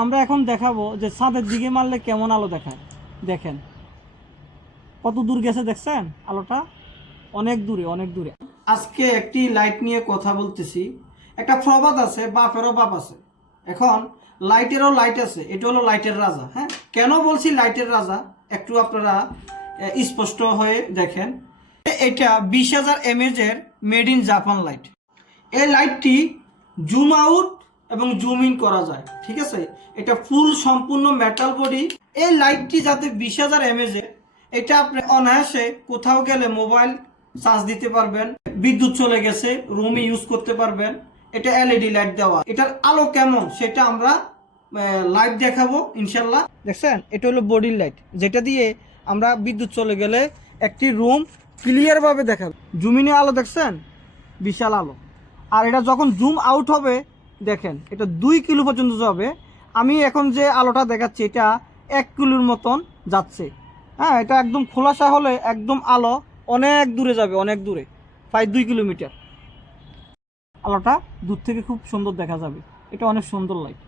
আমরা এখন দেখাবো যে ছাদের দিকে মারলে কেমন আলো দেখায়। দেখেন কত দূর গেছে, দেখছেন আলোটা অনেক দূরে অনেক দূরে। আজকে একটি লাইট নিয়ে কথা বলতেছি। একটা প্রবাদ আছে, বাপেরও বাপ আছে। এখন লাইটেরও লাইট আছে, এটা হলো লাইটের রাজা। হ্যাঁ, কেন বলছি লাইটের রাজা একটু আপনারা স্পষ্ট হয়ে দেখেন। এটা 20,000 mAh এর মেড ইন জাপান লাইট। এই লাইটটি জুম আউট এবং জুম ইন করা যায়, ঠিক আছে। এটা ফুল সম্পূর্ণ মেটাল বডি। এই লাইটটি যাতে 20,000 mAh এর, এটা আপনি অনায়াসে কোথাও গেলে মোবাইল চার্জ দিতে পারবেন, বিদ্যুৎ চলে গেছে রুমে ইউজ করতে পারবেন। এটা এলইডি লাইট দেওয়া। এটার আলো কেমন সেটা আমরা লাইট দেখাবো ইনশাল্লাহ। দেখছেন, এটা হলো বডির লাইট, যেটা দিয়ে আমরা বিদ্যুৎ চলে গেলে একটি রুম ক্লিয়ার ভাবে দেখাবো। জুমিনে আলো দেখছেন, বিশাল আলো। আর এটা যখন জুম আউট হবে দেখেন, এটা 2 কিলো পর্যন্ত যাবে। আমি এখন যে আলোটা দেখাচ্ছি এটা 1 কিলোর মতন যাচ্ছে। হ্যাঁ, এটা একদম খোলাসা হলে একদম আলো অনেক দূরে যাবে, অনেক দূরে, প্রায় 2 কিলোমিটার। আলোটা দূর থেকে খুব সুন্দর দেখা যাবে। এটা অনেক সুন্দর লাইট।